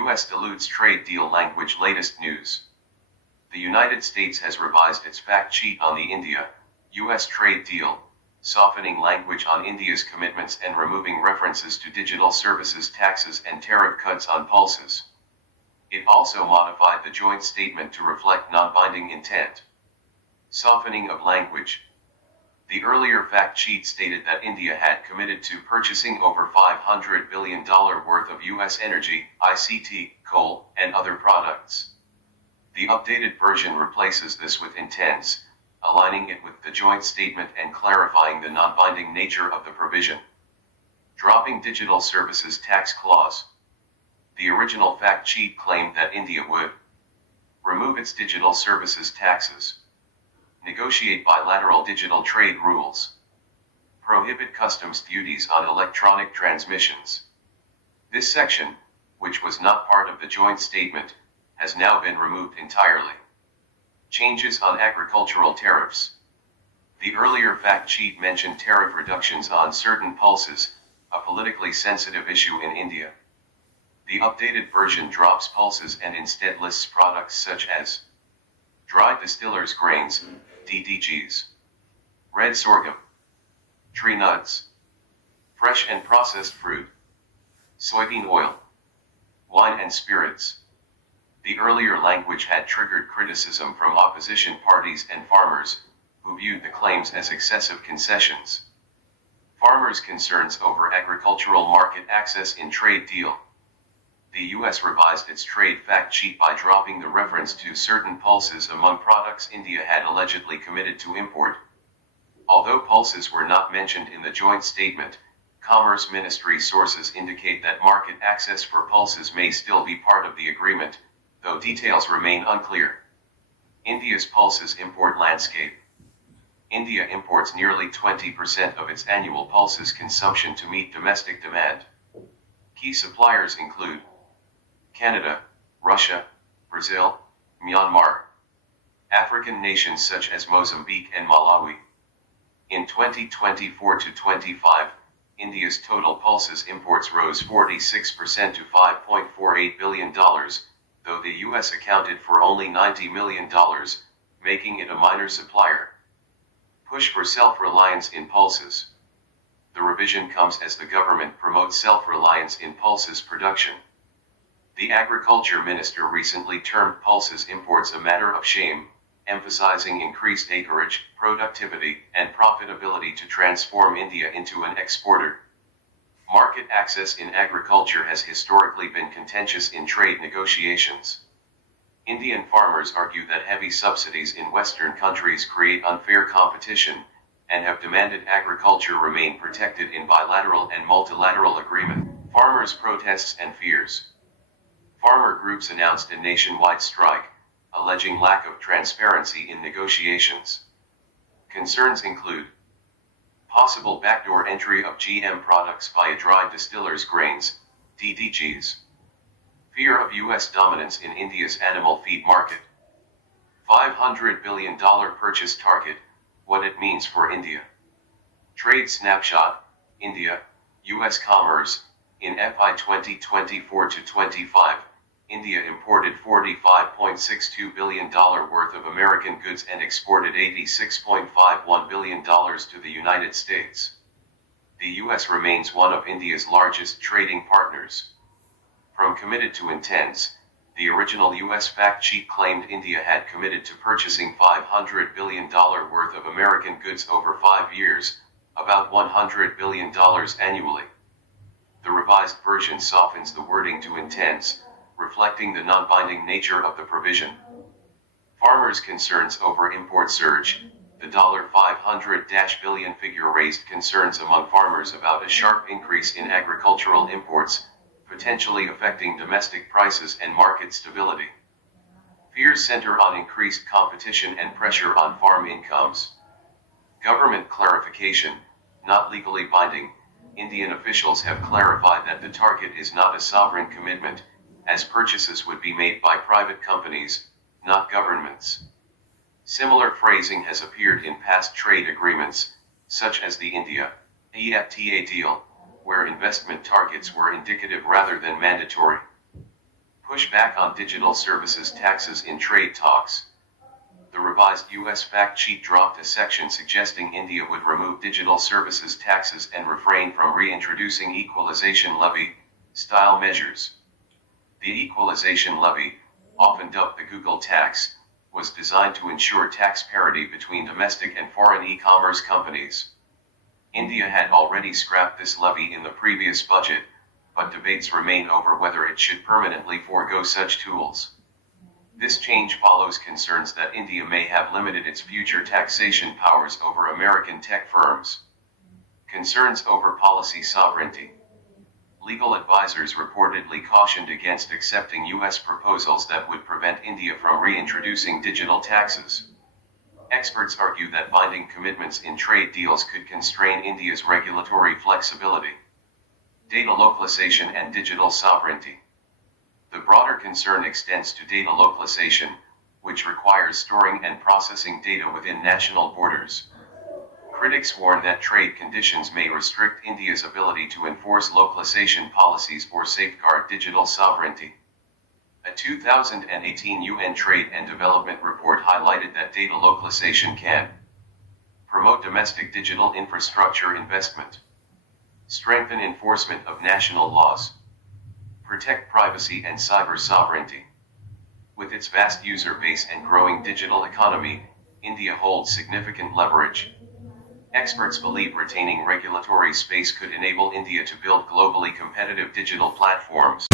U.S. dilutes trade deal language. Latest news. The United States has revised its fact sheet on the India-U.S. trade deal, softening language on India's commitments and removing references to digital services taxes and tariff cuts on pulses. It also modified the joint statement to reflect non-binding intent. Softening of language. The earlier fact sheet stated that India had committed to purchasing over $500 billion worth of U.S. energy, ICT, coal, and other products. The updated version replaces this with intends, aligning it with the joint statement and clarifying the non-binding nature of the provision. Dropping digital services tax clause. The original fact sheet claimed that India would remove its digital services taxes, negotiate bilateral digital trade rules, prohibit customs duties on electronic transmissions. This section, which was not part of the joint statement, has now been removed entirely. Changes on agricultural tariffs. The earlier fact sheet mentioned tariff reductions on certain pulses, a politically sensitive issue in India. The updated version drops pulses and instead lists products such as dried distillers' grains, DDGs, red sorghum, tree nuts, fresh and processed fruit, soybean oil, wine and spirits. The earlier language had triggered criticism from opposition parties and farmers, who viewed the claims as excessive concessions. Farmers' concerns over agricultural market access in trade deal. The U.S. revised its trade fact sheet by dropping the reference to certain pulses among products India had allegedly committed to import. Although pulses were not mentioned in the joint statement, Commerce Ministry sources indicate that market access for pulses may still be part of the agreement, though details remain unclear. India's pulses import landscape. India imports nearly 20% of its annual pulses consumption to meet domestic demand. Key suppliers include Canada, Russia, Brazil, Myanmar, African nations such as Mozambique and Malawi. In 2024 to 25, India's total pulses imports rose 46% to $5.48 billion, though the U.S. accounted for only $90 million, making it a minor supplier. Push for self-reliance in pulses. The revision comes as the government promotes self-reliance in pulses production. The Agriculture Minister recently termed pulses imports a matter of shame, emphasizing increased acreage, productivity, and profitability to transform India into an exporter. Market access in agriculture has historically been contentious in trade negotiations. Indian farmers argue that heavy subsidies in Western countries create unfair competition, and have demanded agriculture remain protected in bilateral and multilateral agreement. Farmers' protests and fears. Farmer groups announced a nationwide strike, alleging lack of transparency in negotiations. Concerns include possible backdoor entry of GM products via dried distillers' grains, DDGs. Fear of U.S. dominance in India's animal feed market. $500 billion purchase target, what it means for India. Trade snapshot, India, U.S. commerce. In FY 2024 to 25, India imported $45.62 billion worth of American goods and exported $86.51 billion to the United States. The U.S. remains one of India's largest trading partners. From committed to intends, the original U.S. fact sheet claimed India had committed to purchasing $500 billion worth of American goods over 5 years, about $100 billion annually. The revised version softens the wording to intends, reflecting the non-binding nature of the provision. Farmers' concerns over import surge. The $500 billion figure raised concerns among farmers about a sharp increase in agricultural imports, potentially affecting domestic prices and market stability. Fears center on increased competition and pressure on farm incomes. Government clarification, not legally binding. Indian officials have clarified that the target is not a sovereign commitment, as purchases would be made by private companies, not governments. Similar phrasing has appeared in past trade agreements, such as the India-EFTA deal, where investment targets were indicative rather than mandatory. push back on digital services taxes in trade talks. The revised U.S. fact sheet dropped a section suggesting India would remove digital services taxes and refrain from reintroducing equalization levy-style measures. The equalization levy, often dubbed the Google tax, was designed to ensure tax parity between domestic and foreign e-commerce companies. India had already scrapped this levy in the previous budget, but debates remain over whether it should permanently forego such tools. This change follows concerns that India may have limited its future taxation powers over American tech firms. Concerns over policy sovereignty. Legal advisors reportedly cautioned against accepting U.S. proposals that would prevent India from reintroducing digital taxes. Experts argue that binding commitments in trade deals could constrain India's regulatory flexibility. Data localization and digital sovereignty. The broader concern extends to data localization, which requires storing and processing data within national borders. Critics warn that trade conditions may restrict India's ability to enforce localization policies or safeguard digital sovereignty. A 2018 UN Trade and Development report highlighted that data localization can promote domestic digital infrastructure investment, strengthen enforcement of national laws, protect privacy and cyber sovereignty. With its vast user base and growing digital economy, India holds significant leverage. Experts believe retaining regulatory space could enable India to build globally competitive digital platforms.